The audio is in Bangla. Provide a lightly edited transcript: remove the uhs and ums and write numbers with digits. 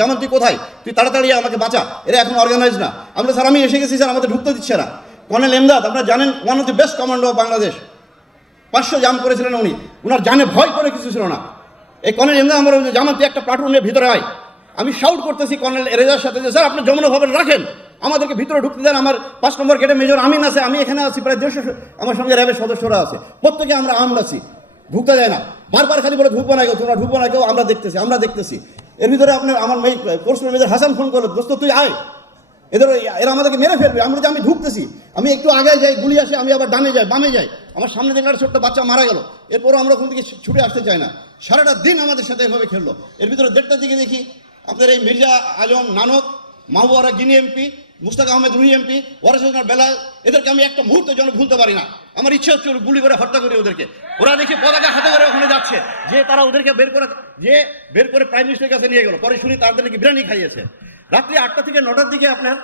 যেমন তুই কোথায়, তুই তাড়াতাড়ি আমাকে বাঁচা, এরা এখন অর্গানাইজ না। আমরা স্যার আমি এসে গেছি স্যার, আমাদের ঢুকতে দিচ্ছে না। কর্নেল এমদাদ আপনারা জানেন, one of the best commando of Bangladesh, 500 জাম করেছিলেন উনি, উনার জানে ভয় করে কিছু ছিল না। এই কর্নেল এমদাদ আমার জামান তুই একটা প্লাটুনের ভিতরে আয়, আমি শাউট করতেছি কর্নেল এরেজার সাথে যে স্যার আপনি যমুনা ভবন রাখেন, আমাদেরকে ভিতরে ঢুকতে দেন। আমার 5 নম্বর গেটে মেজর আমিন আছে, আমি এখানে আছি, প্রায় 150 আমার সঙ্গে র্যাবের সদস্যরা আছে, প্রত্যেকে আমরা আছি, ঢুকতে দেয় না। বারবার খালি বলে ঢুকবো না কেউ, তোমরা ঢুকবো না কেউ, আমরা দেখতেছি। এর ভিতরে আপনার আমার কোর্স মেজর হাসান ফোন করলো, দোস্ত তুই আয়, এরা আমাদেরকে মেরে ফেলবে। আমরা যে আমি ঢুকতেছি, আমি একটু আগে যাই, গুলি আসে, আমি আবার ডানে যাই, বামে যাই, আমার সামনে দেখলাম ছোট্ট বাচ্চা মারা গেল। এরপরও আমরা ওখান থেকে ছুটে আসতে চাই না, সারাটা দিন আমাদের সাথে এভাবে খেললো। এর ভিতরে 1:30টার দিকে দেখি আপনার এই মির্জা আজম নানক, মাহবুবারা গিনি এমপি, মুস্তাক আহমেদ রুহি এমপি, ওয়ারেস হোসেন বেলা, এদেরকে আমি একটা মুহূর্তের জন্য ভুলতে পারি না। আমার ইচ্ছা হচ্ছে গুলি করে হত্যা করি ওদেরকে। ওরা দেখি পতাকা হাতে করে ওখানে যাচ্ছে, যে তারা ওদেরকে বের করে প্রাইম মিনিস্টারের কাছে নিয়ে গেল। পরে শুনি তাদের নাকি বিরিয়ানি খাইয়েছে। রাত্রি 8টা থেকে 9টার দিকে আপনার